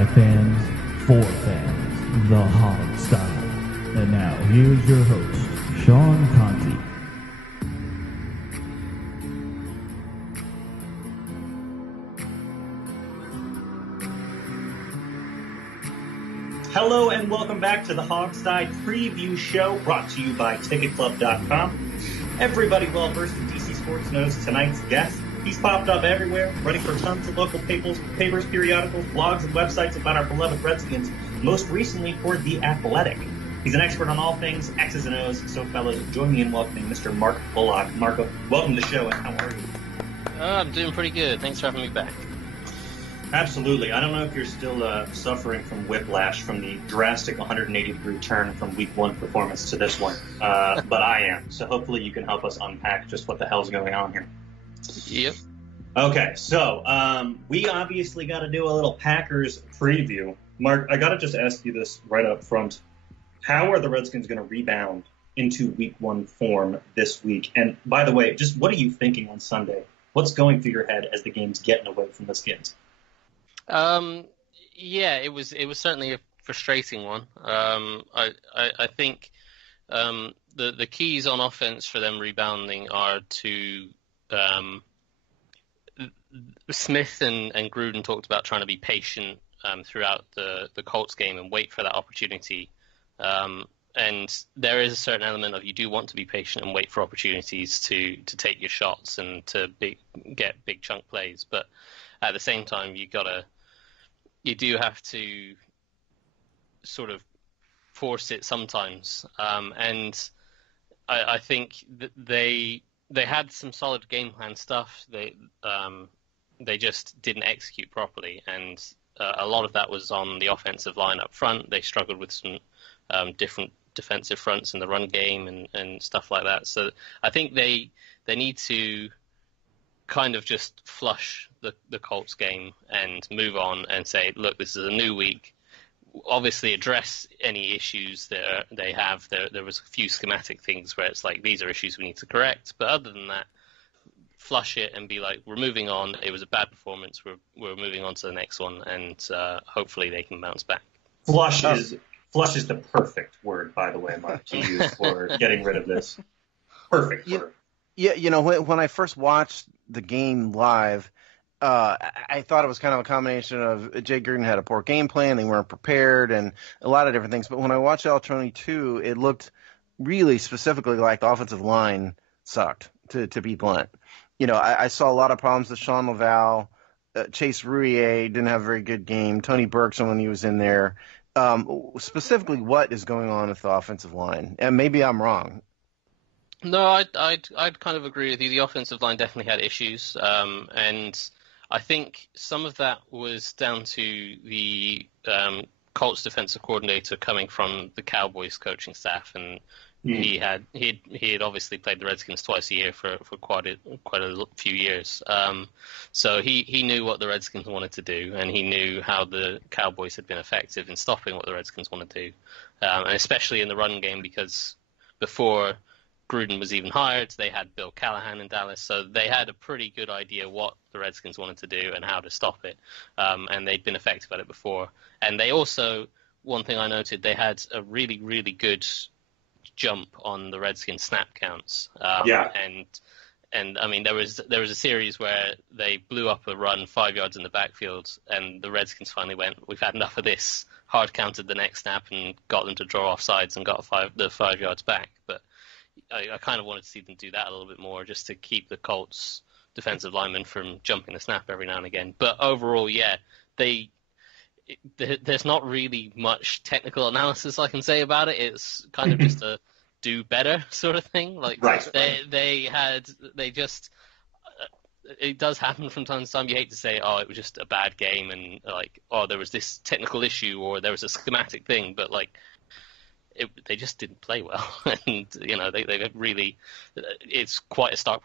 By fans, for fans, the Hog Style. And now, here's your host, Sean Conti. Hello and welcome back to the Hogside Preview Show, brought to you by TicketClub.com. Everybody well-versed in DC sports knows tonight's guest. He's popped up everywhere, writing for tons of local papers, periodicals, blogs, and websites about our beloved Redskins, most recently for The Athletic. He's an expert on all things X's and O's, so fellas, join me in welcoming Mr. Mark Bullock. Marco, welcome to the show, and how are you? I'm doing pretty good. Thanks for having me back. Absolutely. I don't know if you're still suffering from whiplash from the drastic 180-degree turn from Week 1 performance to this one, but I am. So hopefully you can help us unpack just what the hell's going on here. Yep. Okay, so we obviously got to do a little Packers preview. Mark, I got to just ask you this right up front. How are the Redskins going to rebound into Week 1 form this week? And by the way, just what are you thinking on Sunday? What's going through your head as the game's getting away from the Skins? Yeah, it was certainly a frustrating one. I think the keys on offense for them rebounding are to Smith and Gruden talked about trying to be patient throughout the Colts game and wait for that opportunity. And there is a certain element of you do want to be patient and wait for opportunities to take your shots and to get big chunk plays, but at the same time you do have to sort of force it sometimes. And I think that they had some solid game plan stuff. They just didn't execute properly, and a lot of that was on the offensive line up front. They struggled with some different defensive fronts in the run game and stuff like that. So I think they need to kind of just flush the Colts game and move on and say, look, this is a new week. Obviously address any issues that they have. There was a few schematic things where it's like, these are issues we need to correct. But other than that, flush it and be like, we're moving on. It was a bad performance. We're moving on to the next one, and hopefully they can bounce back. Flush is the perfect word, by the way, Mark, to use for getting rid of this. Perfect word. Yeah, you know, when I first watched the game live, I thought it was kind of a combination of Jay Gruden had a poor game plan, they weren't prepared, and a lot of different things. But when I watched L22, it looked really specifically like the offensive line sucked, to be blunt. You know, I saw a lot of problems with Sean Laval. Chase Rouillet didn't have a very good game. Tony Burks, when he was in there. Specifically, what is going on with the offensive line? And maybe I'm wrong. No, I'd kind of agree with you. The offensive line definitely had issues, and I think some of that was down to the Colts defensive coordinator coming from the Cowboys coaching staff, and he had obviously played the Redskins twice a year for quite a few years. So he knew what the Redskins wanted to do, and he knew how the Cowboys had been effective in stopping what the Redskins want to do, and especially in the run game, because before Gruden was even hired, they had Bill Callahan in Dallas, so they had a pretty good idea what the Redskins wanted to do and how to stop it, and they'd been effective at it before. And they also, one thing I noted, they had a really, really good jump on the Redskins snap counts. And I mean, there was a series where they blew up a run 5 yards in the backfield, and the Redskins finally went, we've had enough of this, hard counted the next snap and got them to draw off sides and got the 5 yards back. But I kind of wanted to see them do that a little bit more, just to keep the Colts defensive linemen from jumping the snap every now and again. But overall, yeah, there's not really much technical analysis I can say about it. It's kind of just a do better sort of thing. Like, right. It does happen from time to time. You hate to say, oh, it was just a bad game, and like, oh, there was this technical issue or there was a schematic thing, but like, they just didn't play well, and you know they really, it's quite a stark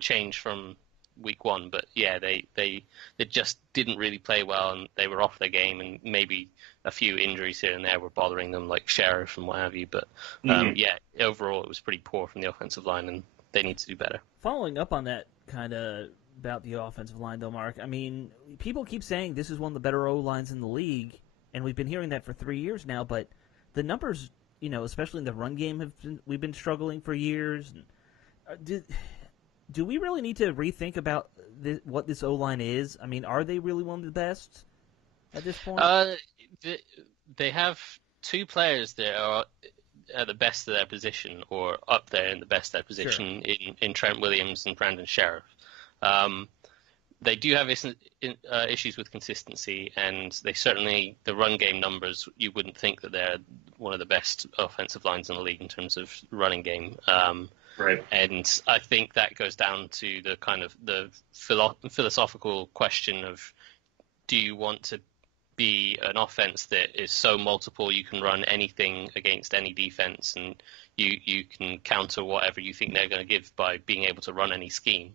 change from Week 1. But yeah, they just didn't really play well, and they were off their game, and maybe a few injuries here and there were bothering them, like Sheriff and what have you. But yeah, overall it was pretty poor from the offensive line, and they need to do better. Following up on that kind of about the offensive line, though, Mark. I mean, people keep saying this is one of the better O-lines in the league, and we've been hearing that for 3 years now, but the numbers, especially in the run game, we've been struggling for years. Do we really need to rethink about what this O-line is? I mean, are they really one of the best at this point? They have two players that are at the best of their position, or up there in the best of their position, sure, in Trent Williams and Brandon Sheriff. They do have issues with consistency, and the run game numbers, you wouldn't think that they're one of the best offensive lines in the league in terms of running game. Right. And I think that goes down to the kind of the philosophical question of, do you want to be an offense that is so multiple you can run anything against any defense, and you can counter whatever you think they're going to give by being able to run any scheme,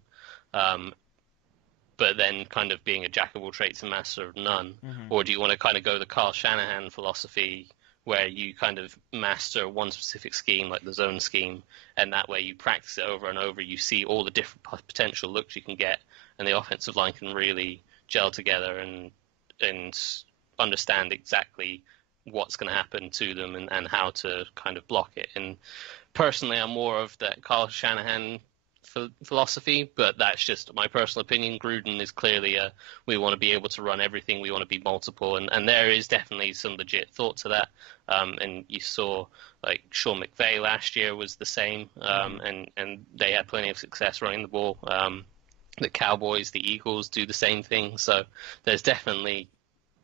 but then kind of being a jack of all trades and master of none? Mm-hmm. Or do you want to kind of go the Kyle Shanahan philosophy, where you kind of master one specific scheme, like the zone scheme, and that way you practice it over and over, you see all the different potential looks you can get, and the offensive line can really gel together and understand exactly what's going to happen to them and how to kind of block it. And personally, I'm more of that Kyle Shanahan philosophy, but that's just my personal opinion. Gruden is clearly we want to be able to run everything, we want to be multiple, and there is definitely some legit thought to that. And you saw, like, Sean McVay last year was the same, and they had plenty of success running the ball. The Cowboys, the Eagles do the same thing, so there's definitely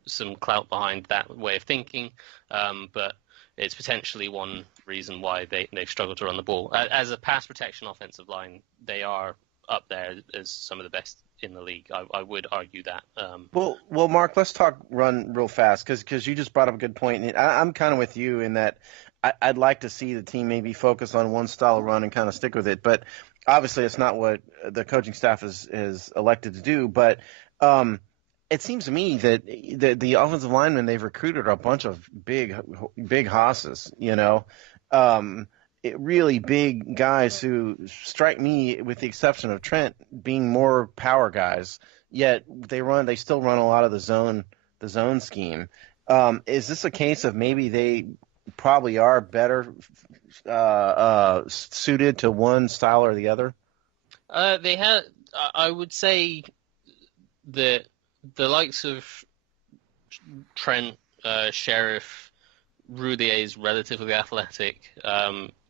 some clout behind that way of thinking, but it's potentially one reason why they've struggled to run the ball. As a pass protection offensive line, they are up there as some of the best in the league. I would argue that. Well, Mark, let's talk run real fast, because you just brought up a good point. And I'm kind of with you in that I'd like to see the team maybe focus on one style of run and kind of stick with it. But obviously it's not what the coaching staff is elected to do. But it seems to me that the offensive linemen they've recruited are a bunch of big hosses, really big guys who strike me, with the exception of Trent, being more power guys. Yet they still run a lot of the zone scheme. Is this a case of maybe they probably are better suited to one style or the other? I would say that the likes of Trent, Sheriff, Roudier is relatively athletic.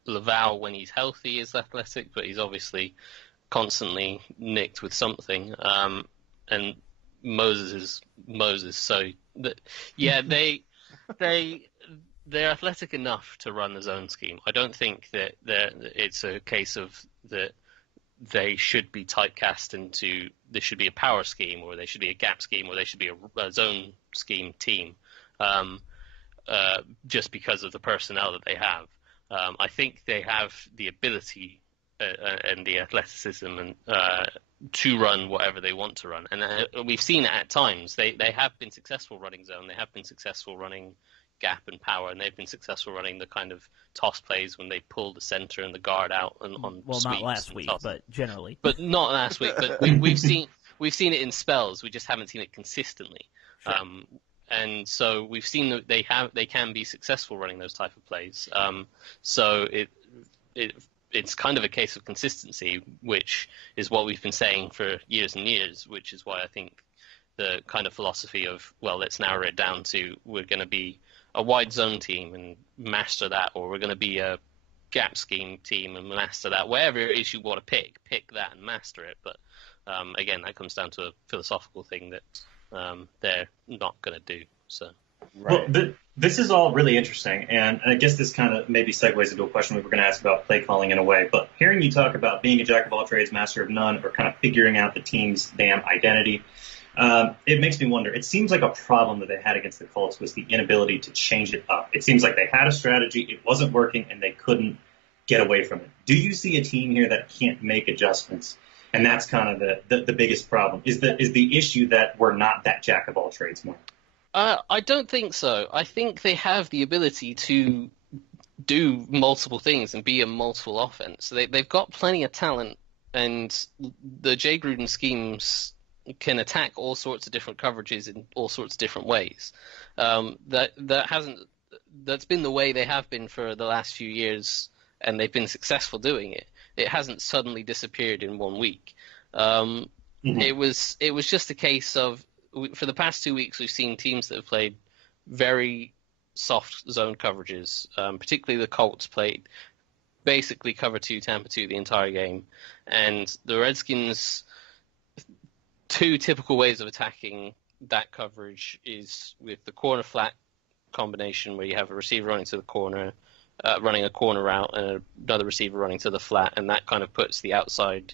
Laval, when he's healthy, is athletic, but he's obviously constantly nicked with something. And Moses is Moses. So, they're athletic enough to run the zone scheme. I don't think that it's a case of that they should be typecast into this should be a power scheme, or they should be a gap scheme, or they should be a zone scheme team, just because of the personnel that they have. I think they have the ability and the athleticism and to run whatever they want to run. And we've seen it at times. They have been successful running zone. They have been successful running gap and power, and they've been successful running the kind of toss plays when they pull the center and the guard out on well, not last week, but generally. But not last week. But we've seen it in spells. We just haven't seen it consistently. Sure. And so we've seen that they can be successful running those type of plays. So it's kind of a case of consistency, which is what we've been saying for years and years, which is why I think the kind of philosophy of, well, let's narrow it down to we're going to be a wide zone team and master that, or we're going to be a gap scheme team and master that. Whatever it is you want to pick that and master it. But again, that comes down to a philosophical thing that they're not going to do. So. Right. Well, this is all really interesting, and I guess this kind of maybe segues into a question we were going to ask about play calling in a way. But hearing you talk about being a jack of all trades, master of none, or kind of figuring out the team's damn identity, it makes me wonder. It seems like a problem that they had against the Colts was the inability to change it up. It seems like they had a strategy, it wasn't working, and they couldn't get away from it. Do you see a team here that can't make adjustments? And that's kind of the biggest problem. Is the issue that we're not that jack of all trades more? I don't think so. I think they have the ability to do multiple things and be a multiple offense. They've got plenty of talent And the Jay Gruden schemes can attack all sorts of different coverages in all sorts of different ways. That's been the way they have been for the last few years, and they've been successful doing it. It hasn't suddenly disappeared in 1 week. It was just a case of, for the past 2 weeks, we've seen teams that have played very soft zone coverages. Particularly the Colts played basically cover 2, Tampa 2 the entire game. And the Redskins, two typical ways of attacking that coverage is with the corner flat combination, where you have a receiver running to the corner, running a corner route, and another receiver running to the flat, and that kind of puts the outside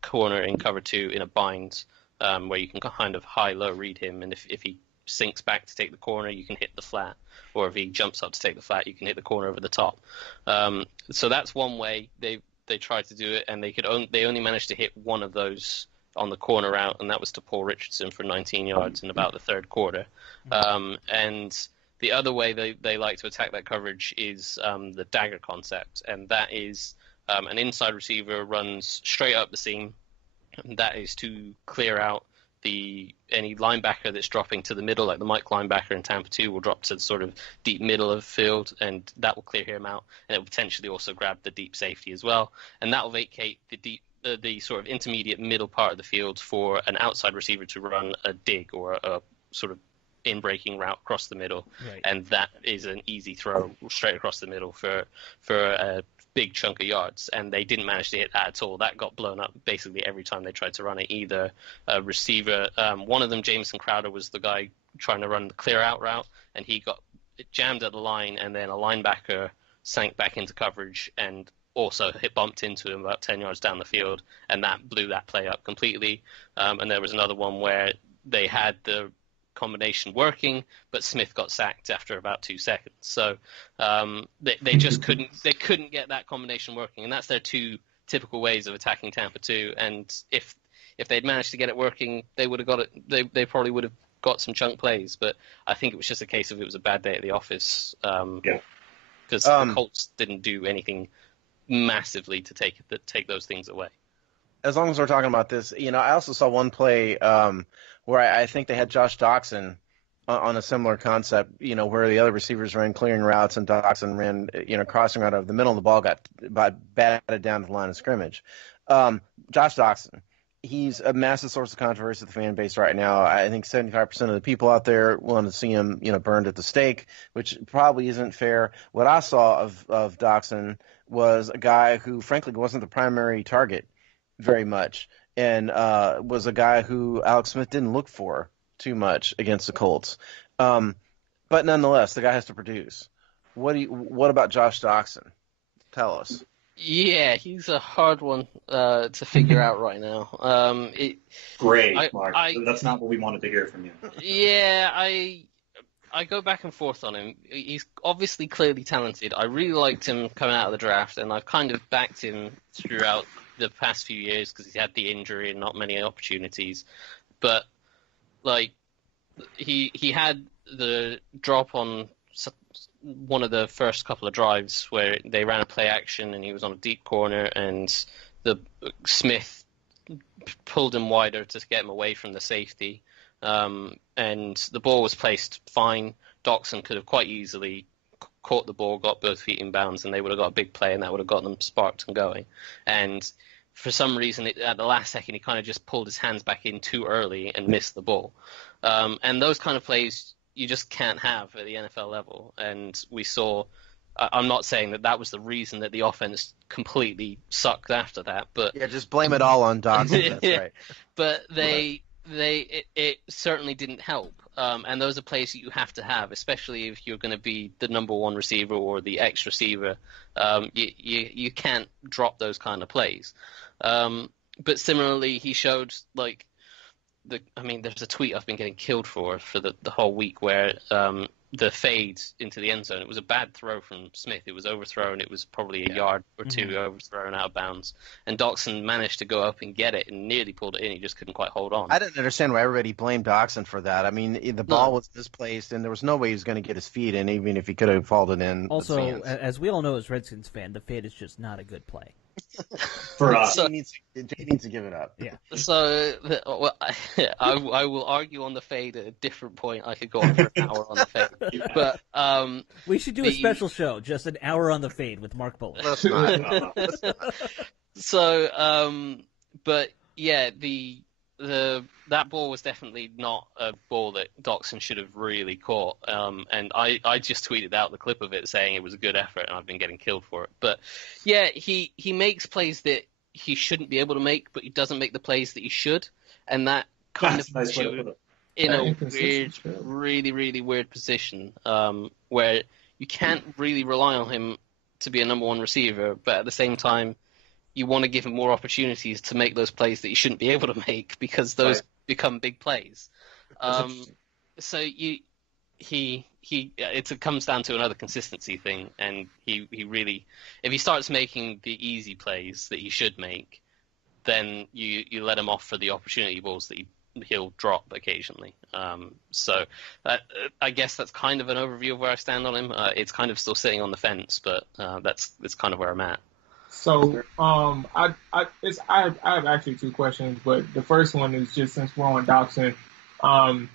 corner in cover 2 in a bind, where you can kind of high-low read him, and if he sinks back to take the corner, you can hit the flat, or if he jumps up to take the flat, you can hit the corner over the top. So that's one way they tried to do it, and they only managed to hit one of those on the corner route, and that was to Paul Richardson for 19 yards in about the third quarter. And the other way they like to attack that coverage is the dagger concept, and that is an inside receiver runs straight up the seam. And that is to clear out any linebacker that's dropping to the middle, like the Mike linebacker in Tampa 2 will drop to the sort of deep middle of the field, and that will clear him out, and it will potentially also grab the deep safety as well, and that will vacate the sort of intermediate middle part of the field for an outside receiver to run a dig or a sort of in-breaking route across the middle, right. And that is an easy throw straight across the middle for a big chunk of yards, and they didn't manage to hit that at all. That got blown up basically every time they tried to run it. Either a receiver, one of them, Jameson Crowder, was the guy trying to run the clear-out route, and he got jammed at the line, and then a linebacker sank back into coverage and also bumped into him about 10 yards down the field, and that blew that play up completely. And there was another one where they had the combination working, but Smith got sacked after about 2 seconds. So they just couldn't get that combination working, and that's their two typical ways of attacking Tampa 2. And if they'd managed to get it working, they would have got it. They probably would have got some chunk plays, but I think it was just a case of it was a bad day at the office. Because the Colts didn't do anything massively to take those things away. As long as we're talking about this, I also saw one play where I think they had Josh Doxson on a similar concept, where the other receivers ran clearing routes and Doxson ran, crossing out of the middle, and the ball got batted down to the line of scrimmage. Josh Doxson, he's a massive source of controversy to the fan base right now. I think 75% of the people out there want to see him, burned at the stake, which probably isn't fair. What I saw of Doxson was a guy who, frankly, wasn't the primary target very much, and was a guy who Alex Smith didn't look for too much against the Colts. But nonetheless, the guy has to produce. What about Josh Doxson? Tell us. Yeah, he's a hard one to figure out right now. Great, Mark. That's not what we wanted to hear from you. Yeah, I go back and forth on him. He's obviously clearly talented. I really liked him coming out of the draft, and I've kind of backed him throughout the past few years because he's had the injury and not many opportunities. But he had the drop on one of the first couple of drives where they ran a play action and he was on a deep corner, and the Smith pulled him wider to get him away from the safety. And the ball was placed fine. Doxson could have quite easily caught the ball, got both feet in bounds, and they would have got a big play, and that would have got them sparked and going. And for some reason, at the last second, he kind of just pulled his hands back in too early and missed the ball. And those kind of plays you just can't have at the NFL level. And we saw, I'm not saying that was the reason that the offense completely sucked after that, but yeah, just blame it all on Doxson. That's right. But it certainly didn't help. And those are plays that you have to have, especially if you're going to be the number one receiver or the X receiver. You can't drop those kind of plays. But similarly, he showed there's a tweet I've been getting killed for the whole week where the fade into the end zone, it was a bad throw from Smith. It was overthrown. It was probably a yard or two overthrown out of bounds. And Doxson managed to go up and get it and nearly pulled it in. He just couldn't quite hold on. I didn't understand why everybody blamed Doxson for that. I mean, the ball was misplaced, and there was no way he was going to get his feet in, even if he could have folded in. Also, as we all know as Redskins fan, the fade is just not a good play. For us. So- Jay needs to give it up. Yeah. So, I will argue on the fade at a different point. I could go on for an hour on the fade, but We should do a special show, just an hour on the fade with Mark Bullock. Let's not. Let's not. So, but yeah, that ball was definitely not a ball that Doxson should have really caught. And I just tweeted out the clip of it saying it was a good effort, and I've been getting killed for it. But yeah, he makes plays that he shouldn't be able to make, but he doesn't make the plays that he should, and that kind That's of a nice puts way to you put it. in a Inconsistent, weird, yeah. really, really weird position where you can't really rely on him to be a number one receiver, but at the same time, you want to give him more opportunities to make those plays that he shouldn't be able to make because those Right. become big plays. So it comes down to another consistency thing, and he really, if he starts making the easy plays that he should make, then you let him off for the opportunity balls that he'll drop occasionally. So I guess that's kind of an overview of where I stand on him. It's kind of still sitting on the fence, but that's kind of where I'm at. So, I have actually two questions, but the first one is just since we're on Doxson, and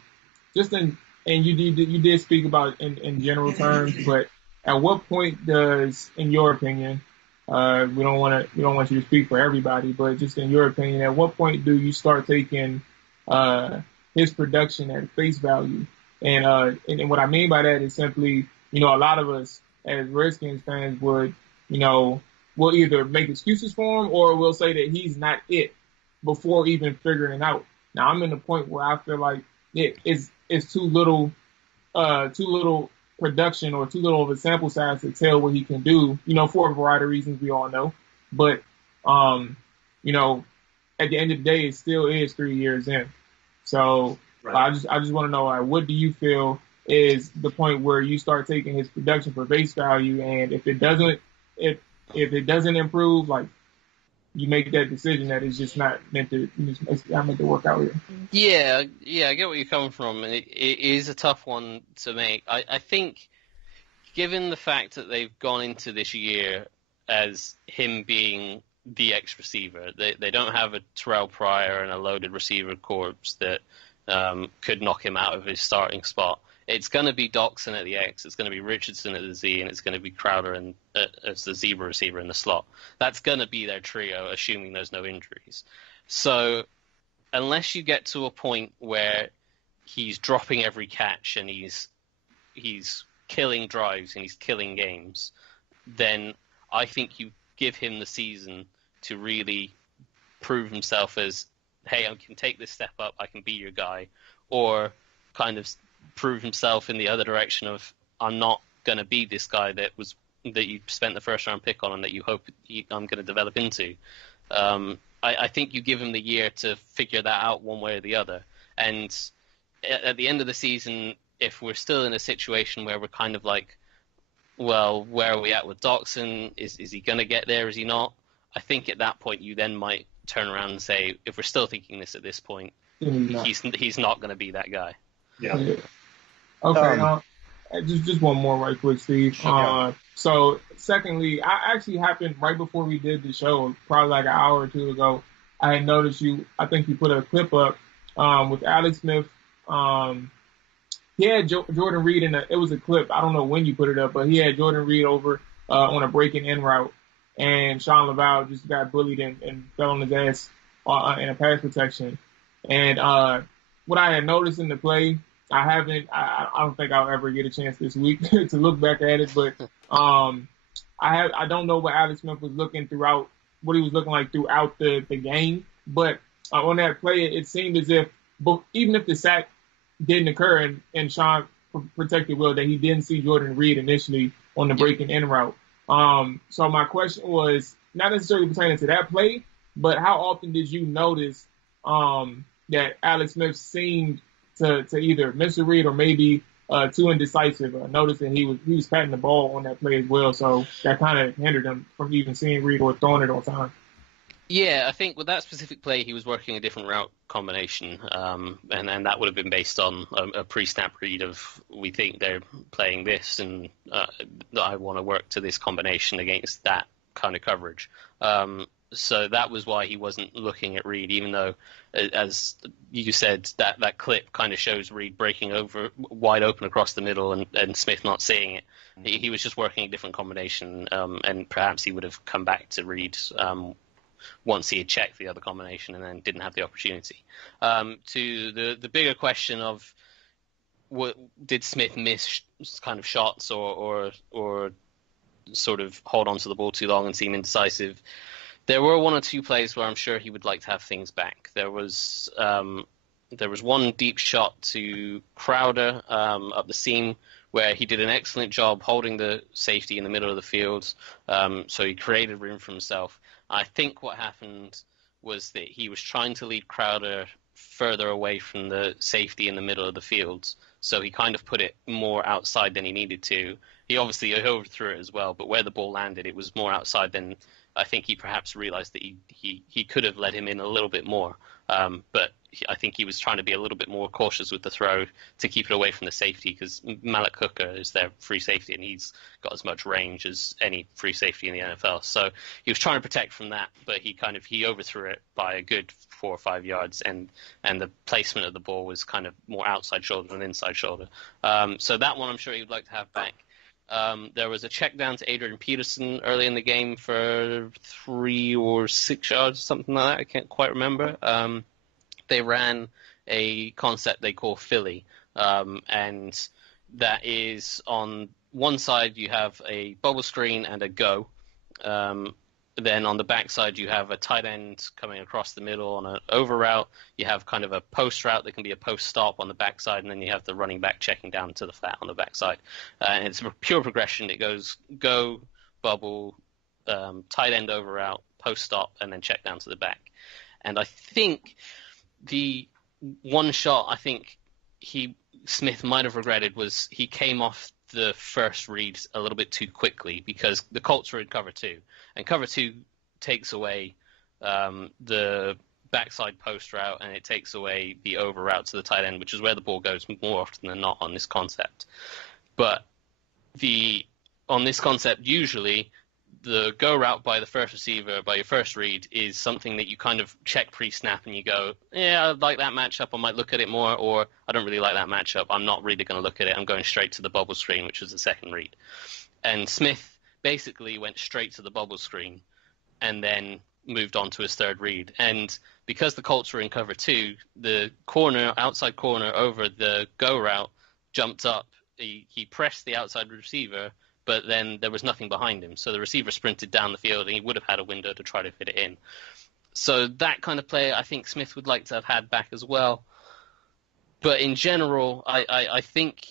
you did speak about in general terms, but at what point does, in your opinion, we don't want you to speak for everybody, but just in your opinion, at what point do you start taking his production at face value? And what I mean by that is simply, a lot of us as Redskins fans would, we'll either make excuses for him or we'll say that he's not it before even figuring it out. Now I'm in the point where I feel like it's too little production or too little of a sample size to tell what he can do, for a variety of reasons we all know. But, at the end of the day, it still is 3 years in. So Right. I just want to know, what do you feel is the point where you start taking his production for face value, and if it doesn't improve, like, you make that decision that it's just not meant to work out here. Yeah, I get where you're coming from. It is a tough one to make. I think, given the fact that they've gone into this year as him being the X receiver, they don't have a Terrell Pryor and a loaded receiver corps that could knock him out of his starting spot. It's going to be Doxson at the X, it's going to be Richardson at the Z, and it's going to be Crowder as the zebra receiver in the slot. That's going to be their trio, assuming there's no injuries. So unless you get to a point where he's dropping every catch and he's killing drives and he's killing games, then I think you give him the season to really prove himself as, hey, I can take this step up, I can be your guy, or kind of prove himself in the other direction of, I'm not going to be this guy that you spent the first round pick on and that you hope I'm going to develop into. I think you give him the year to figure that out one way or the other. And at the end of the season, if we're still in a situation where we're kind of like, well, where are we at with Doxson? Is he going to get there? Is he not? I think at that point you then might turn around and say, if we're still thinking this at this point, he's not going to be that guy. Yeah. Okay. Just one more right quick, Steve. Sure. So secondly, I actually happened right before we did the show, probably like an hour or two ago, I had noticed I think you put a clip up with Alex Smith. He had Jordan Reed it was a clip. I don't know when you put it up, but he had Jordan Reed over on a breaking in route, and Sean Laval just got bullied and fell on his ass in a pass protection. And what I had noticed in the play, I don't think I'll ever get a chance this week to look back at it, but I don't know what Alex Smith was looking like throughout the game, but on that play, it seemed as if, even if the sack didn't occur and Sean protected well, that he didn't see Jordan Reed initially on the breaking in route. So my question was not necessarily pertaining to that play, but how often did you notice that Alex Smith seemed to either miss a read or maybe too indecisive? Notice that he was patting the ball on that play as well, so that kind of hindered him from even seeing Reed or throwing it on time. Yeah, I think with that specific play, he was working a different route combination, and that would have been based on a pre-snap read of, we think they're playing this, and I want to work to this combination against that kind of coverage. So that was why he wasn't looking at Reed, even though, as you said, that clip kind of shows Reed breaking over wide open across the middle and Smith not seeing it. He was just working a different combination, and perhaps he would have come back to Reed once he had checked the other combination and then didn't have the opportunity. To the bigger question of did Smith miss kind of shots or sort of hold on to the ball too long and seem indecisive, there were one or two plays where I'm sure he would like to have things back. There was one deep shot to Crowder up the seam where he did an excellent job holding the safety in the middle of the field, so he created room for himself. I think what happened was that he was trying to lead Crowder further away from the safety in the middle of the field, so he kind of put it more outside than he needed to. He obviously overthrew it as well, but where the ball landed, it was more outside than I think he perhaps realized that he could have let him in a little bit more. But I think he was trying to be a little bit more cautious with the throw to keep it away from the safety, because Malik Hooker is their free safety and he's got as much range as any free safety in the NFL. So he was trying to protect from that, but he overthrew it by a good 4 or 5 yards, and the placement of the ball was kind of more outside shoulder than inside shoulder. So that one I'm sure he would like to have back. There was a check down to Adrian Peterson early in the game for 3 or 6 yards, something like that. I can't quite remember. They ran a concept they call Philly, and that is on one side you have a bubble screen and a go. Then on the backside you have a tight end coming across the middle on an over route. You have kind of a post route that can be a post stop on the backside, and then you have the running back checking down to the flat on the backside. And it's a pure progression. It goes go, bubble, tight end over route, post stop, and then check down to the back. And I think the one shot I think Smith might have regretted was he came off the first read a little bit too quickly, because the Colts were in cover 2, and cover 2 takes away the backside post route, and it takes away the over route to the tight end, which is where the ball goes more often than not on this concept. But on this concept, usually the go route by the first receiver, by your first read, is something that you kind of check pre-snap and you go, yeah, I like that matchup, I might look at it more, or I don't really like that matchup, I'm not really going to look at it, I'm going straight to the bubble screen, which was the second read. And Smith basically went straight to the bubble screen and then moved on to his third read. And because the Colts were in cover 2, the outside corner over the go route jumped up, he pressed the outside receiver, but then there was nothing behind him. So the receiver sprinted down the field, and he would have had a window to try to fit it in. So that kind of play, I think Smith would like to have had back as well. But in general, I think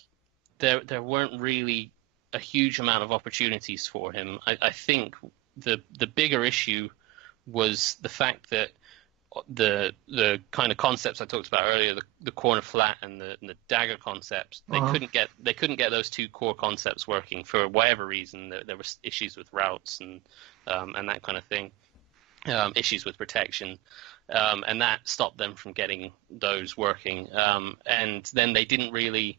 there weren't really a huge amount of opportunities for him. I think the bigger issue was the fact that the kind of concepts I talked about earlier, the corner flat and the dagger concepts, they couldn't get those two core concepts working for whatever reason. There were issues with routes and that kind of thing, issues with protection, and that stopped them from getting those working. And then they didn't really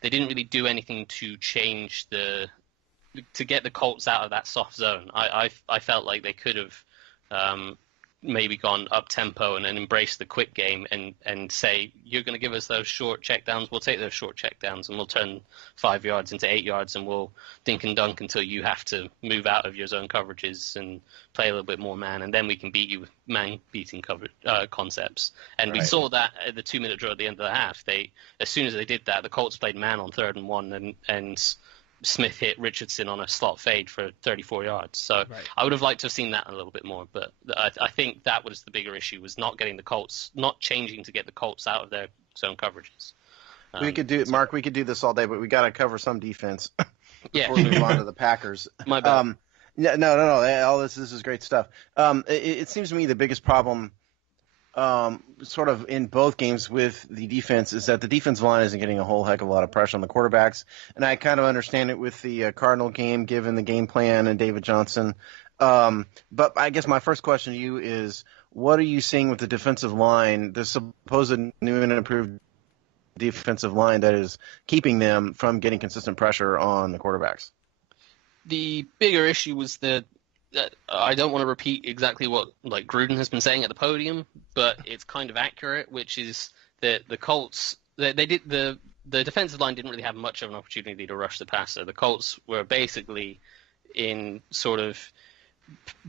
do anything to change to get the Colts out of that soft zone. I felt like they could have maybe gone up tempo and then embraced the quick game and say, you're going to give us those short checkdowns, we'll take those short checkdowns and we'll turn 5 yards into 8 yards, and we'll dink and dunk until you have to move out of your zone coverages and play a little bit more man, and then we can beat you with man beating concepts. And right. We saw that at the 2-minute drill at the end of the half. As soon as they did that, the Colts played man on 3rd and 1, and Smith hit Richardson on a slot fade for 34 yards. So right. I would have liked to have seen that a little bit more, but I think that was the bigger issue, was not changing to get the Colts out of their zone coverages. We could do this all day, but we got to cover some defense before we move on to the Packers. My bad. No. All this is great stuff. It seems to me the biggest problem sort of in both games with the defense is that the defensive line isn't getting a whole heck of a lot of pressure on the quarterbacks. And I kind of understand it with the Cardinal game, given the game plan and David Johnson. But I guess my first question to you is, what are you seeing with the defensive line, the supposed new and improved defensive line that is keeping them from getting consistent pressure on the quarterbacks? The bigger issue was that I don't want to repeat exactly what like Gruden has been saying at the podium, but it's kind of accurate, which is that the Colts the defensive line didn't really have much of an opportunity to rush the passer. The Colts were basically in sort of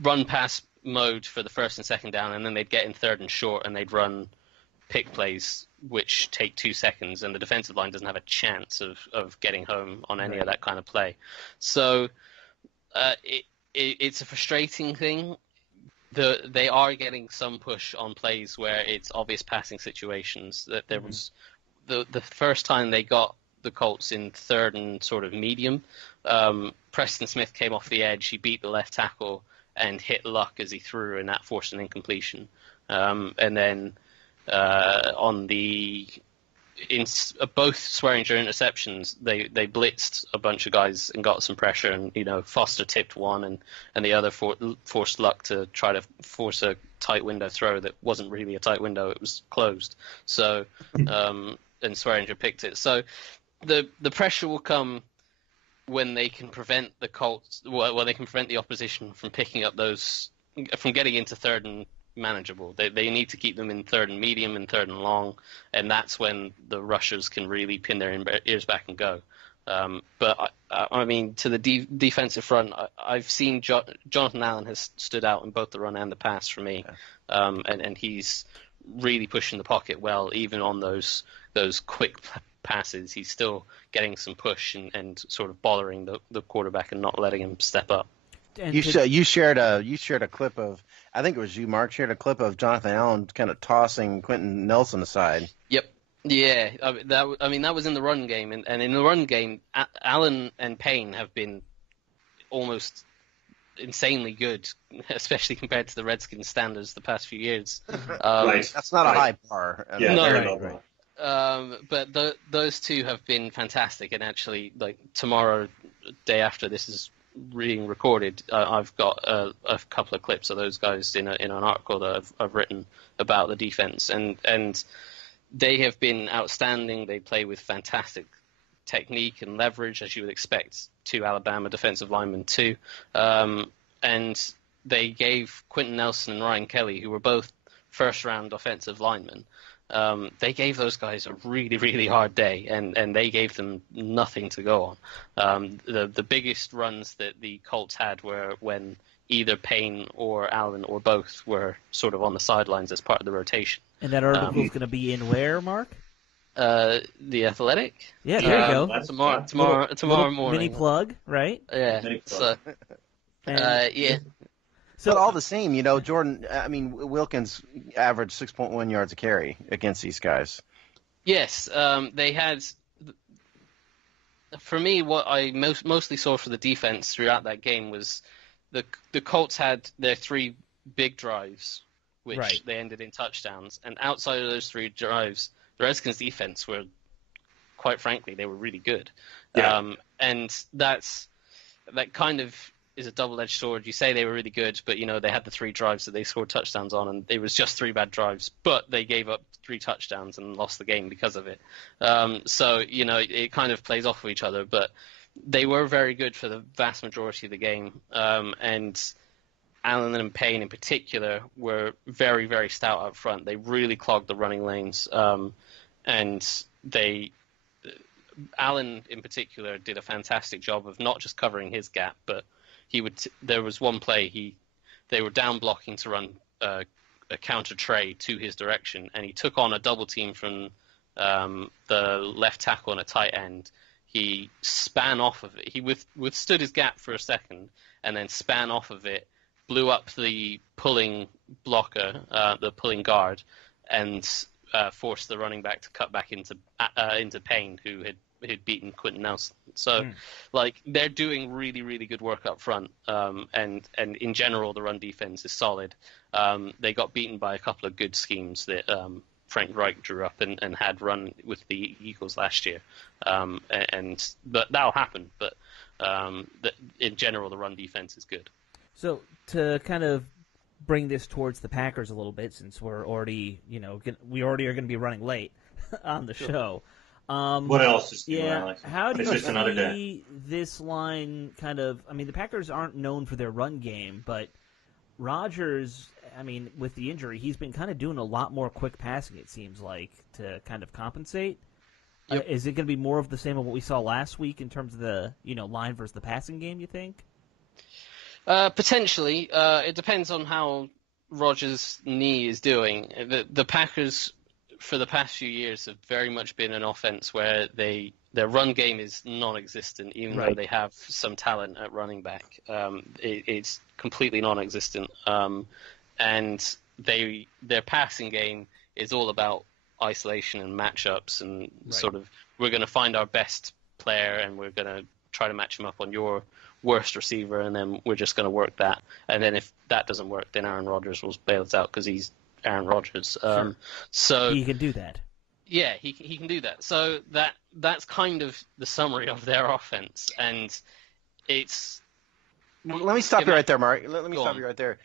run pass mode for the first and second down, and then they'd get in third and short and they'd run pick plays which take 2 seconds, and the defensive line doesn't have a chance of getting home on any of that kind of play. So it's a frustrating thing. They are getting some push on plays where it's obvious passing situations. That there was the first time they got the Colts in third and sort of medium, Preston Smith came off the edge. He beat the left tackle and hit Luck as he threw, and that forced an incompletion. And then on both Swearinger interceptions, they blitzed a bunch of guys and got some pressure, and Foster tipped one, and the other forced Luck to try to force a tight window throw that wasn't really a tight window; it was closed. So and Swearinger picked it. So the pressure will come when they can prevent the Colts, when they can prevent the opposition from picking up from getting into third and manageable. They need to keep them in third and medium and third and long, and that's when the rushers can really pin their ears back and go. But I mean, to the defensive front, I've seen Jonathan Allen has stood out in both the run and the pass for me, and he's really pushing the pocket well, even on those quick passes. He's still getting some push and sort of bothering the quarterback and not letting him step up. You shared a clip of, I think it was you, Mark, shared a clip of Jonathan Allen kind of tossing Quentin Nelson aside. Yep. Yeah, that was in the run game, and in the run game, Allen and Payne have been almost insanely good, especially compared to the Redskins standards the past few years. Right. That's not a high bar. Yeah, No, very right, low bar. But those two have been fantastic, and actually, like tomorrow, day after this is being recorded, I've got a couple of clips of those guys in an article that I've written about the defense, and they have been outstanding. They play with fantastic technique and leverage, as you would expect two Alabama defensive linemen too. And they gave Quentin Nelson and Ryan Kelly, who were both first-round offensive linemen, they gave those guys a really, really hard day, and they gave them nothing to go on. The biggest runs that the Colts had were when either Payne or Allen or both were sort of on the sidelines as part of the rotation. And that article is going to be in where, Mark? The Athletic. Yeah, there you go. Tomorrow morning. Mini plug, right? Yeah. Mini plug. Yeah. But all the same, Jordan, I mean, Wilkins averaged 6.1 yards a carry against these guys. Yes, they had. For me, what I mostly saw for the defense throughout that game was the Colts had their 3 big drives, which they ended in touchdowns, and outside of those 3 drives, the Redskins' defense were, quite frankly, they were really good. Yeah. And that kind of is a double-edged sword. You say they were really good, but they had the 3 drives that they scored touchdowns on, and it was just 3 bad drives, but they gave up 3 touchdowns and lost the game because of it. So it kind of plays off of each other, but they were very good for the vast majority of the game. And Allen and Payne in particular were very, very stout up front. They really clogged the running lanes, and Allen in particular did a fantastic job of not just covering his gap, but there was one play they were down blocking to run a counter tray to his direction, and he took on a double team from the left tackle and a tight end. He span off of it. He withstood his gap for a second and then span off of it, blew up the pulling blocker, the pulling guard, and forced the running back to cut back into Payne, who had beaten Quentin Nelson. So, they're doing really, really good work up front, and in general, the run defense is solid. They got beaten by a couple of good schemes that Frank Reich drew up and had run with the Eagles last year, but that'll happen. But in general, the run defense is good. So to kind of bring this towards the Packers a little bit, since we're already, we already are going to be running late on the show. What else is new, Yeah, Alex? how do It's you just another day. see this line kind of? I mean, the Packers aren't known for their run game, but Rodgers, I mean, with the injury, he's been kind of doing a lot more quick passing, it seems like, to kind of compensate. Yep. Is it going to be more of the same of what we saw last week in terms of the line versus the passing game, you think? Potentially. It depends on how Rodgers' knee is doing. The Packers, for the past few years, have very much been an offense where their run game is non-existent, even though they have some talent at running back. It's completely non-existent. And their passing game is all about isolation and matchups and sort of, we're going to find our best player and we're going to try to match him up on your worst receiver, and then we're just going to work that. And then if that doesn't work, then Aaron Rodgers will bail us out because he's Aaron Rodgers. So he can do that. Yeah, he can do that. So that's kind of the summary of their offense, and it's. Let me stop you right there, Mark. Let me stop you right there.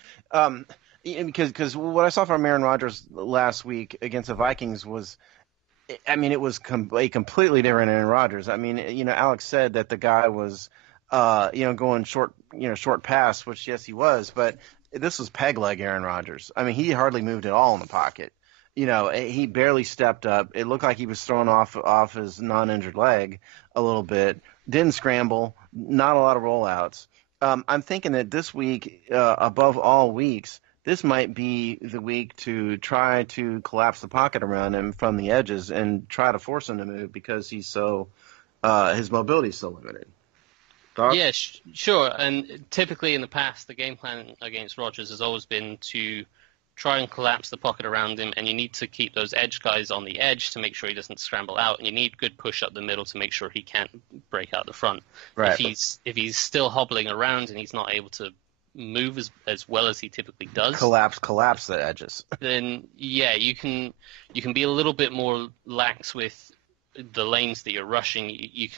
Because what I saw from Aaron Rodgers last week against the Vikings was, I mean, it was a completely different Aaron Rodgers. I mean, Alex said that the guy was, going short pass, which yes, he was, but this was peg leg Aaron Rodgers. I mean, he hardly moved at all in the pocket. He barely stepped up. It looked like he was thrown off his non-injured leg a little bit. Didn't scramble. Not a lot of rollouts. I'm thinking that this week, above all weeks, this might be the week to try to collapse the pocket around him from the edges and try to force him to move because he's his mobility is so limited. Thoughts? Yeah, sure. And typically in the past, the game plan against Rodgers has always been to try and collapse the pocket around him, and you need to keep those edge guys on the edge to make sure he doesn't scramble out, and you need good push up the middle to make sure he can't break out the front. Right. If he's still hobbling around and he's not able to move as well as he typically does, collapse the edges. Then yeah, you can be a little bit more lax with the lanes that you're rushing. You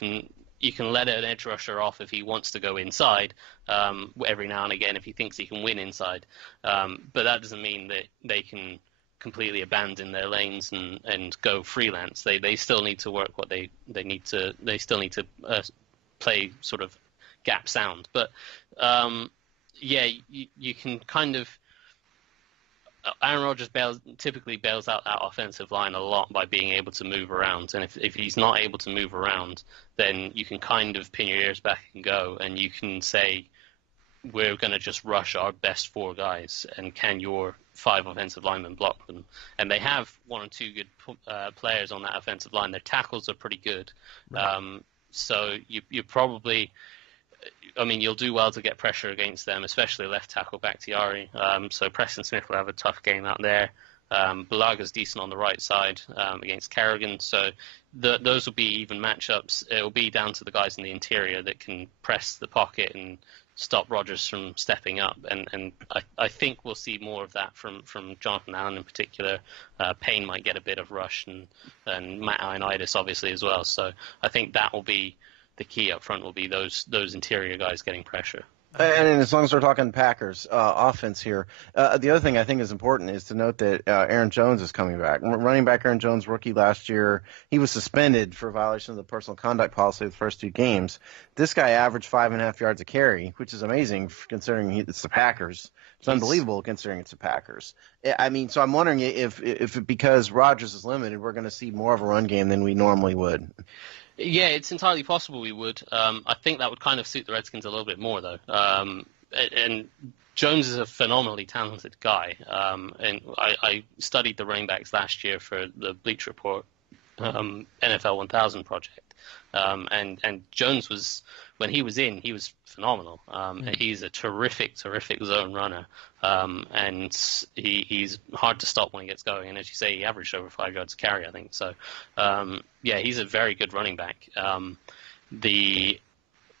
can let an edge rusher off if he wants to go inside every now and again if he thinks he can win inside. But that doesn't mean that they can completely abandon their lanes and go freelance. They still need to work what they need to. They still need to play sort of gap sound. But yeah, you can kind of. Aaron Rodgers typically bails out that offensive line a lot by being able to move around. And if he's not able to move around, then you can kind of pin your ears back and go, and you can say, we're going to just rush our best four guys, and can your five offensive linemen block them? And they have one or two good players on that offensive line. Their tackles are pretty good. Right. So you probably... I mean, you'll do well to get pressure against them, especially left tackle Bakhtiari. So Preston Smith will have a tough game out there. Bullock is decent on the right side against Kerrigan. So those will be even matchups. It will be down to the guys in the interior that can press the pocket and stop Rodgers from stepping up. And I think we'll see more of that from Jonathan Allen in particular. Payne might get a bit of rush, and Matt Ioannidis obviously as well. So I think that will be the key up front, will be those interior guys getting pressure. And as long as we're talking Packers offense here, the other thing I think is important is to note that Aaron Jones is coming back. Running back Aaron Jones, rookie last year, he was suspended for violation of the personal conduct policy the first two games. This guy averaged 5.5 yards a carry, which is amazing considering it's the Packers. It's unbelievable considering it's the Packers. I mean, so I'm wondering if because Rodgers is limited, we're going to see more of a run game than we normally would. Yeah, it's entirely possible we would. I think that would kind of suit the Redskins a little bit more, though. And Jones is a phenomenally talented guy. And I studied the running backs last year for the Bleach Report NFL 1000 project. And Jones was, when he was in, he was phenomenal. And he's a terrific zone runner. And he's hard to stop when he gets going. And as you say, he averaged over 5 yards a carry, I think. So, yeah, he's a very good running back.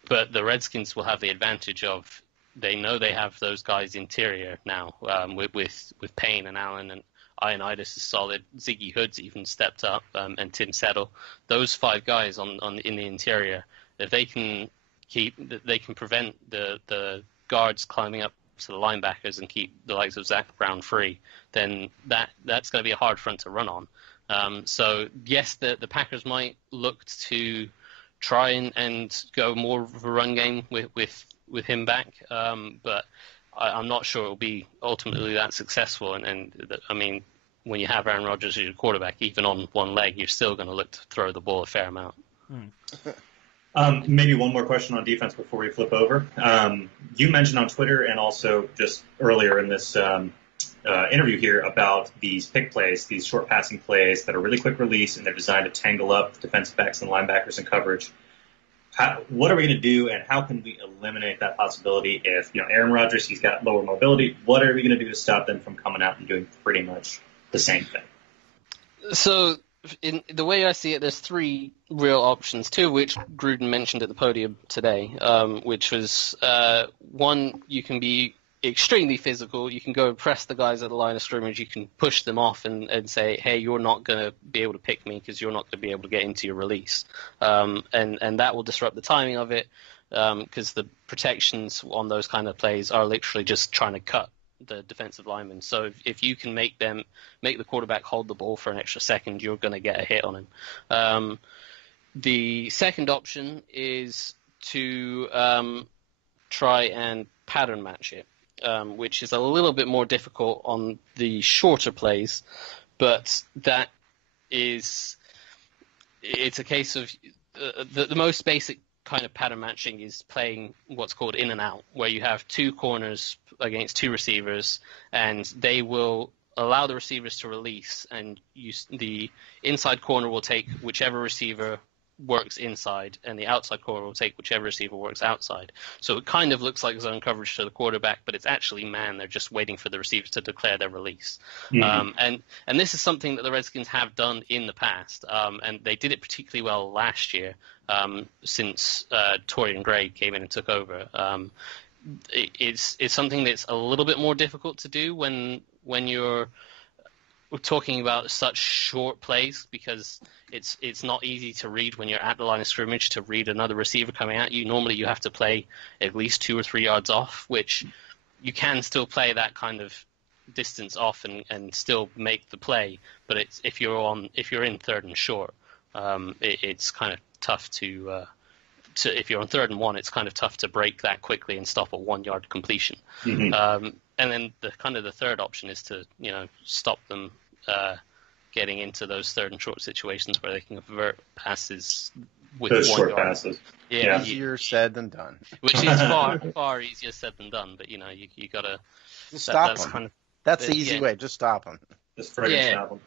But the Redskins will have the advantage of, they know they have those guys interior now, with Payne and Allen, and Ioannidis is solid. Ziggy Hood's even stepped up, and Tim Settle. Those five guys in the interior, if they can prevent the guards climbing up to the linebackers and keep the likes of Zach Brown free, then that's going to be a hard front to run on. So yes, the Packers might look to try and go more of a run game with him back, but I'm not sure it'll be ultimately that successful. And I mean, when you have Aaron Rodgers as your quarterback, even on one leg, you're still going to look to throw the ball a fair amount. Maybe one more question on defense before we flip over. You mentioned on Twitter and also just earlier in this interview here about these pick plays, these short passing plays that are really quick release, and they're designed to tangle up defensive backs and linebackers in coverage. What are we going to do, and how can we eliminate that possibility if, Aaron Rodgers, he's got lower mobility, what are we going to do to stop them from coming out and doing pretty much the same thing? So in the way I see it, there's three real options, two of which Gruden mentioned at the podium today, which was one, you can be extremely physical. You can go and press the guys at the line of scrimmage. You can push them off and say, hey, you're not going to be able to pick me because you're not going to be able to get into your release. And that will disrupt the timing of it because the protections on those kind of plays are literally just trying to cut the defensive lineman. So if you can make the quarterback hold the ball for an extra second, you're going to get a hit on him. The second option is to try and pattern match it, which is a little bit more difficult on the shorter plays, but it's a case of the most basic kind of pattern matching is playing what's called in and out, where you have two corners against two receivers, and they will allow the receivers to release, and the inside corner will take whichever receiver works inside, and the outside corner will take whichever receiver works outside. So it kind of looks like zone coverage to the quarterback, but it's actually man. They're just waiting for the receivers to declare their release. Mm-hmm. And this is something that the Redskins have done in the past, and they did it particularly well last year since Torian Gray came in and took over. It's something that's a little bit more difficult to do when we're talking about such short plays, because it's not easy to read when you're at the line of scrimmage to read another receiver coming at you. Normally you have to play at least 2 or 3 yards off, which you can still play that kind of distance off and still make the play. But if you're in third and short, it's kind of tough to if you're on 3rd and 1, it's kind of tough to break that quickly and stop a 1-yard completion. Mm-hmm. And then the third option is to stop them getting into those 3rd and short situations where they can convert passes with those 1 short yard. passes. Yeah, easier said than done. Which is far easier said than done. But you gotta just stop them. That's the easy way. Just stop them. Just friggin' stop them.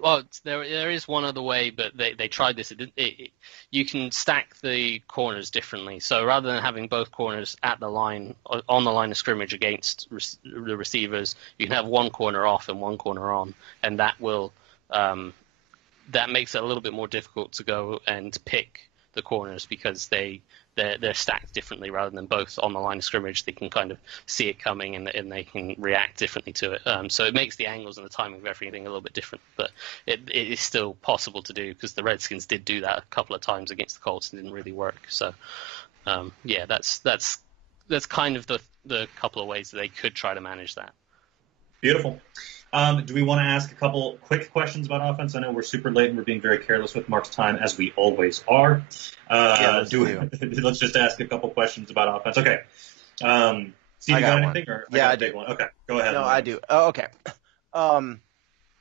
Well, there is one other way, but they tried this. You can stack the corners differently. So rather than having both corners at the line, on the line of scrimmage against the receivers, you can have one corner off and one corner on, and that will that makes it a little bit more difficult to go and pick the corners because they're stacked differently rather than both on the line of scrimmage. They can kind of see it coming and they can react differently to it. So it makes the angles and the timing of everything a little bit different, but it is still possible to do because the Redskins did do that a couple of times against the Colts and didn't really work. So that's kind of the couple of ways that they could try to manage that. Beautiful. Do we want to ask a couple quick questions about offense? I know we're super late and we're being very careless with Mark's time, as we always are. Let's just ask a couple questions about offense. Okay. Steve, you got anything? Or yeah, I do. One? Okay, go ahead. No, I do. Oh, okay.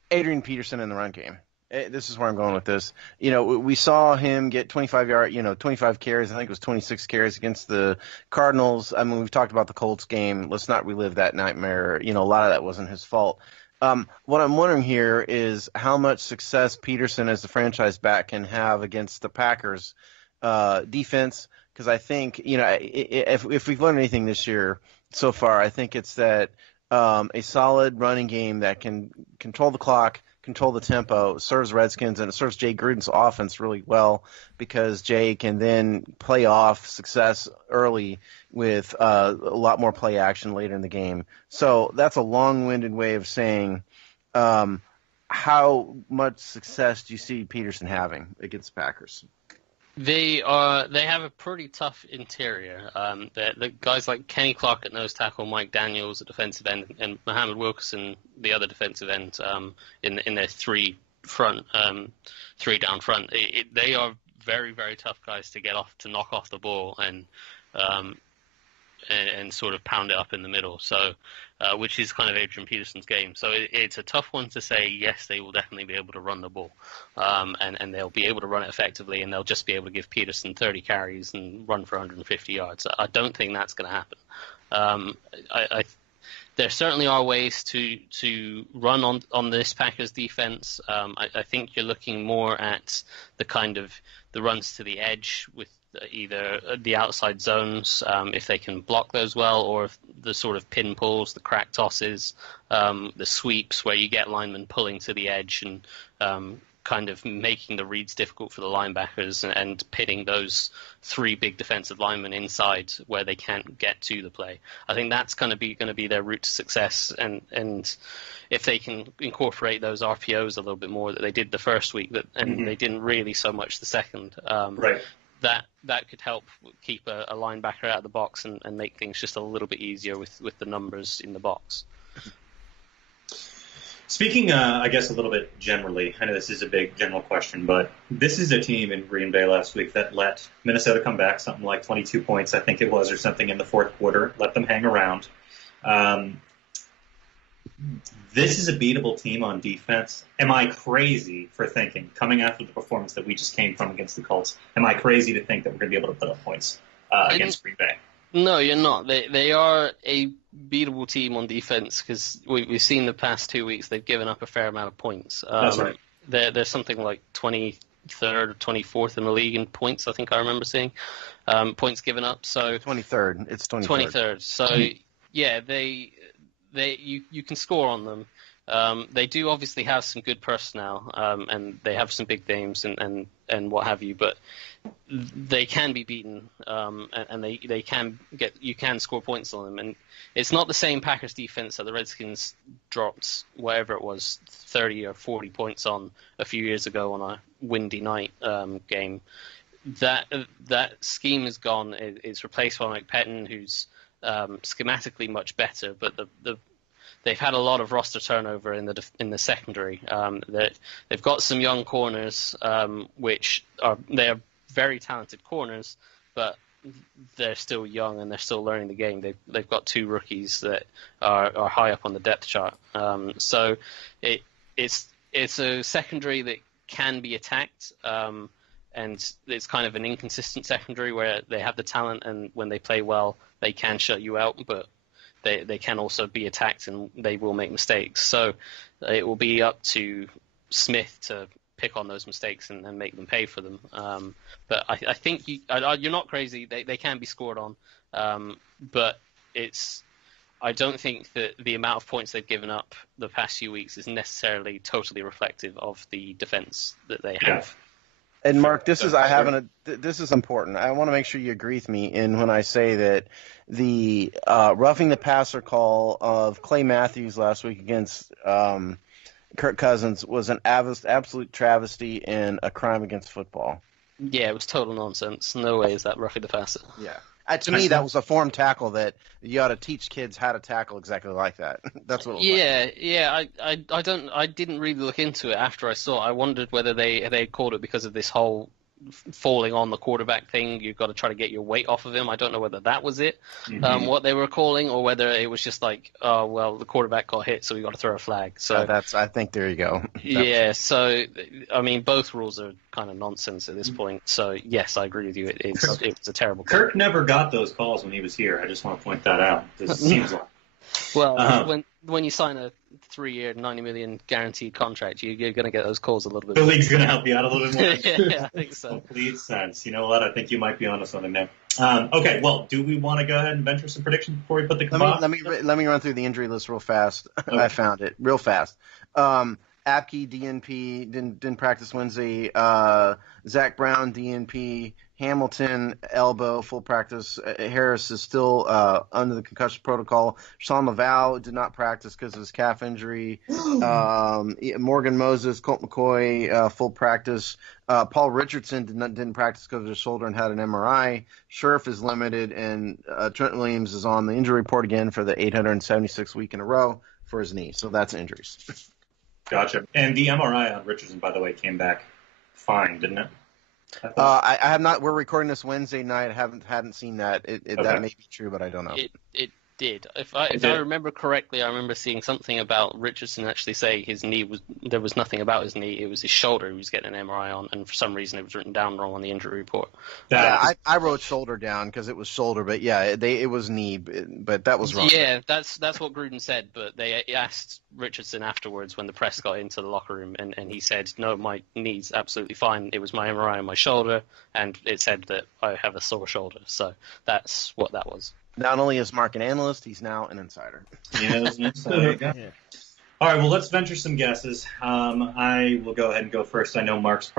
Adrian Peterson in the run game. This is where I'm going with this. We saw him get 25 carries. I think it was 26 carries against the Cardinals. I mean, we've talked about the Colts game. Let's not relive that nightmare. A lot of that wasn't his fault. What I'm wondering here is how much success Peterson as the franchise back can have against the Packers defense. Because I think, if we've learned anything this year so far, I think it's that a solid running game that can control the clock, control the tempo, serves Redskins, and it serves Jay Gruden's offense really well because Jay can then play off success early with a lot more play action later in the game. So that's a long-winded way of saying how much success do you see Peterson having against the Packers? They have a pretty tough interior. The guys like Kenny Clark at nose tackle, Mike Daniels at defensive end, and Mohamed Wilkerson, the other defensive end, in their three down front. They are very, very tough guys to knock off the ball and sort of pound it up in the middle. So, which is kind of Adrian Peterson's game. So it's a tough one to say, yes, they will definitely be able to run the ball. And they'll be able to run it effectively, and they'll just be able to give Peterson 30 carries and run for 150 yards. I don't think that's going to happen. There certainly are ways to run on this Packers defense. I think you're looking more at the kind of the runs to the edge with either the outside zones, if they can block those well, or the sort of pin pulls, the crack tosses, the sweeps where you get linemen pulling to the edge and kind of making the reads difficult for the linebackers and pitting those three big defensive linemen inside where they can't get to the play. I think that's going to be their route to success, and if they can incorporate those RPOs a little bit more that they did the first week, and they didn't really so much the second. Right. That could help keep a linebacker out of the box and make things just a little bit easier with the numbers in the box. Speaking, I guess, a little bit generally, I know this is a big general question, but this is a team in Green Bay last week that let Minnesota come back something like 22 points, I think it was, or something in the fourth quarter, let them hang around. This is a beatable team on defense. Am I crazy for thinking, coming after the performance that we just came from against the Colts, am I crazy to think that we're going to be able to put up points against Green Bay? No, you're not. They are a beatable team on defense because we've seen the past 2 weeks they've given up a fair amount of points. That's right. They're something like 23rd or 24th in the league in points, I think I remember seeing. Points given up. So 23rd. It's 23rd. 23rd. So, yeah, you can score on them. They do obviously have some good personnel, and they have some big names and what have you, but they can be beaten, and you can score points on them. And it's not the same Packers defense that the Redskins dropped whatever it was 30 or 40 points on a few years ago on a windy night game. That scheme is gone. It's replaced by Mike Pettin, who's schematically much better, but they've had a lot of roster turnover in the secondary. They've got some young corners, which are very talented corners, but they're still young and they're still learning the game. They've got two rookies that are high up on the depth chart. So it's a secondary that can be attacked, and it's kind of an inconsistent secondary where they have the talent, and when they play well, they can shut you out, but they can also be attacked and they will make mistakes. So it will be up to Smith to pick on those mistakes and make them pay for them. But I think you're not crazy. They can be scored on, but I don't think that the amount of points they've given up the past few weeks is necessarily totally reflective of the defense that they have. And Mark, this is important. I want to make sure you agree with me in when I say that the roughing the passer call of Clay Matthews last week against Kirk Cousins was an absolute travesty and a crime against football. Yeah, it was total nonsense. No way is that roughing the passer. Yeah. To me, that was a form tackle that you ought to teach kids how to tackle exactly like that. That's what it was. Yeah. I didn't really look into it after I saw it. I wondered whether they called it because of this whole falling on the quarterback thing. You've got to try to get your weight off of him. I don't know whether that was it, what they were calling, or whether it was just like, oh well, the quarterback got hit, so we got to throw a flag. So I think there you go. So I mean, both rules are kind of nonsense at this point. So yes, I agree with you. It's a terrible call. Kirk never got those calls when he was here. I just want to point that out. It seems like. Well, when you sign a 3-year, $90 million guaranteed contract, you're going to get those calls a little bit. The league's going to help you out a little bit more. Yeah, I think so. Complete sense. You know what? I think you might be onto something there. Okay, well, do we want to go ahead and venture some predictions before we put the let me run through the injury list real fast. Okay. I found it real fast. Apke, DNP, didn't practice Wednesday. Zach Brown, DNP, Hamilton, elbow, full practice. Harris is still under the concussion protocol. Sean Laval did not practice because of his calf injury. Morgan Moses, Colt McCoy, full practice. Paul Richardson didn't practice because of his shoulder and had an MRI. Scherf is limited, and Trent Williams is on the injury report again for the 876th week in a row for his knee. So that's injuries. Gotcha. And the MRI on Richardson, by the way, came back fine, didn't it? I have not. We're recording this Wednesday night. I hadn't seen that. Okay. That may be true, but I don't know. It did. If I remember correctly, I remember seeing something about Richardson actually say his knee there was nothing about his knee. It was his shoulder he was getting an MRI on, and for some reason it was written down wrong on the injury report. I wrote shoulder down because it was shoulder, but it was knee, but that was wrong. Yeah, that's what Gruden said, but they asked Richardson afterwards when the press got into the locker room, and he said, no, my knee's absolutely fine. It was my MRI on my shoulder, and it said that I have a sore shoulder. So that's what that was. Not only is Mark an analyst, he's now an insider. There you go. Yeah. All right, well, let's venture some guesses. I will go ahead and go first. I know Mark's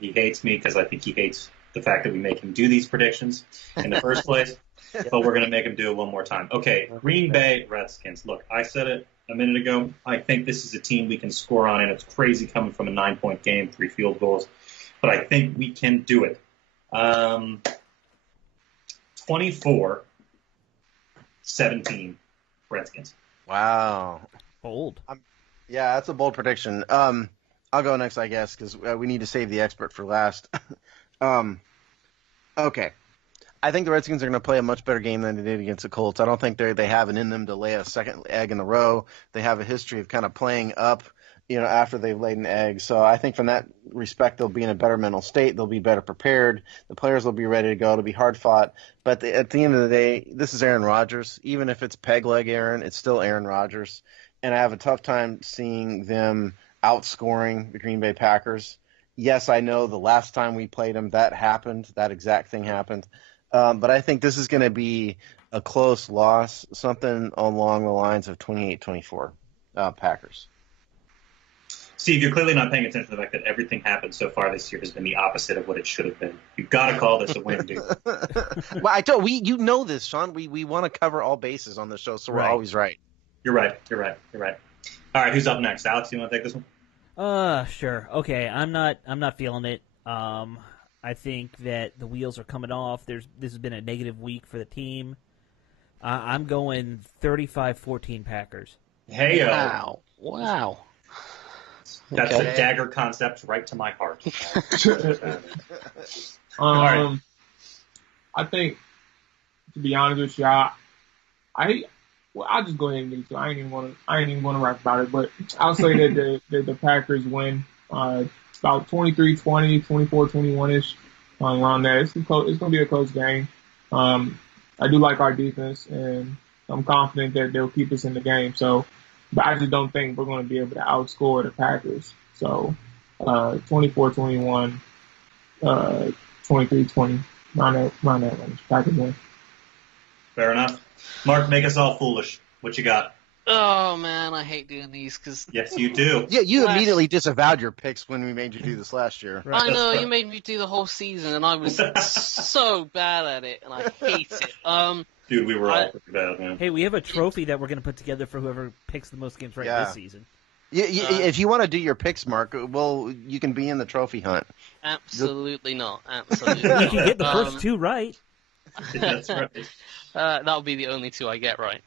he hates me because I think he hates the fact that we make him do these predictions in the first place, but we're going to make him do it one more time. Okay, Green Bay Redskins. Look, I said it a minute ago. I think this is a team we can score on, and it's crazy coming from a 9-point game, 3 field goals, but I think we can do it. 24-17 Redskins. Wow. Bold. Yeah, that's a bold prediction. I'll go next, I guess, because we need to save the expert for last. Okay. I think the Redskins are going to play a much better game than they did against the Colts. I don't think they have it in them to lay a second egg in a row. They have a history of kind of playing up, after they've laid an egg. So I think from that respect, they'll be in a better mental state. They'll be better prepared. The players will be ready to go. It'll be hard fought. But at the end of the day, this is Aaron Rodgers. Even if it's peg leg Aaron, it's still Aaron Rodgers. And I have a tough time seeing them outscoring the Green Bay Packers. Yes, I know the last time we played them, that happened. That exact thing happened. But I think this is going to be a close loss, something along the lines of 28-24 Packers. Steve, you're clearly not paying attention to the fact that everything happened so far this year has been the opposite of what it should have been. You've got to call this a win, dude. Well, you know this, Sean. We want to cover all bases on the show, so we're always right. You're right. All right, who's up next? Alex, you want to take this one? Sure. Okay, I'm not feeling it. I think that the wheels are coming off. This has been a negative week for the team. I'm going 35-14 Packers. Hey, Wow. That's a dagger concept right to my heart. I think, to be honest with you, I'll just go ahead and get it. I ain't even want to rap about it, but I'll say that the Packers win. It's about 23-20, 24-21-ish, around there. It's going to be a close game. I do like our defense, and I'm confident that they'll keep us in the game. So, but I just don't think we're going to be able to outscore the Packers. So, 24-21, 23-20, around that range. Packers win. Fair enough. Mark, make us all foolish. What you got? Oh, man, I hate doing these because... Yes, you do. Yeah, you immediately disavowed your picks when we made you do this last year. Right. I know, you made me do the whole season, and I was so bad at it, and I hate it. Dude, we were all pretty bad, man. Hey, we have a trophy that we're going to put together for whoever picks the most games this season. If you want to do your picks, Mark, well, you can be in the trophy hunt. Absolutely not. Absolutely You not. can get the first 2 right. That's right. That'll be the only 2 I get right.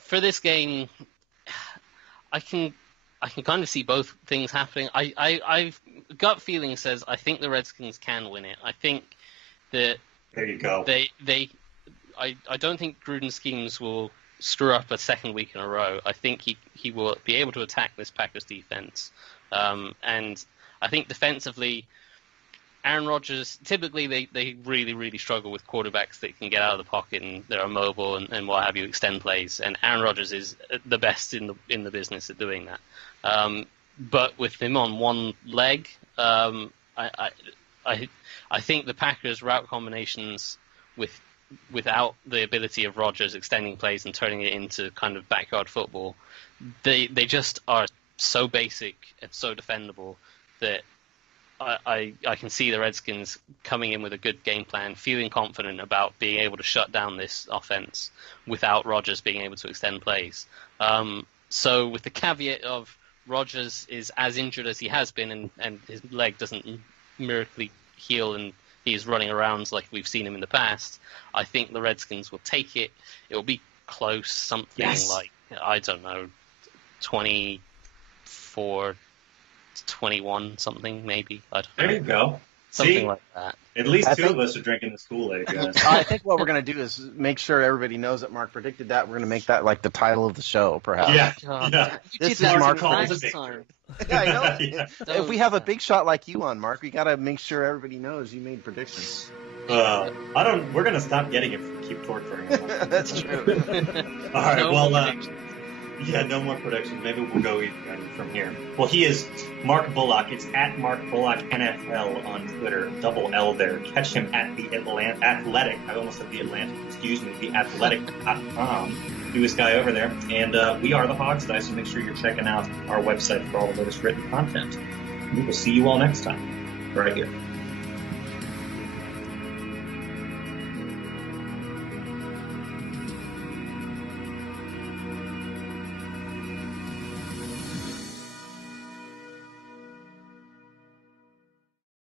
For this game, I can kind of see both things happening. I've gut feeling says I think the Redskins can win it. I think that there you go. I don't think Gruden's schemes will screw up a second week in a row. I think he will be able to attack this Packers defense, and I think defensively, Aaron Rodgers, typically they really, really struggle with quarterbacks that can get out of the pocket and that are mobile and what have you, extend plays. And Aaron Rodgers is the best in the business at doing that. But with him on one leg, I think the Packers' route combinations without the ability of Rodgers extending plays and turning it into kind of backyard football, they just are so basic and so defendable that I can see the Redskins coming in with a good game plan, feeling confident about being able to shut down this offense without Rodgers being able to extend plays. So with the caveat of Rodgers is as injured as he has been, and his leg doesn't miraculously heal, and he's running around like we've seen him in the past, I think the Redskins will take it. It will be close, something like, I don't know, 24-21, something maybe. There you go. Something like that. At least two of us are drinking this Kool-Aid, guys. I think what we're going to do is make sure everybody knows that Mark predicted that. We're going to make that like the title of the show, perhaps. Yeah. This is Mark calls calls it time. Yeah, I know. Yeah. If we have a big shot like you on, Mark, we got to make sure everybody knows you made predictions. We're going to stop getting it if we keep torturing him. That's true. All right, No well, predictions. no more predictions. Maybe we'll go even from here. Well, he is Mark Bullock. It's at Mark Bullock NFL on Twitter. Double L there. Catch him at the Athletic. I almost said the Atlantic. Excuse me. The Athletic.com. Do this guy over there. And we are the Hogs Dice, so make sure you're checking out our website for all the latest written content. We will see you all next time, right here.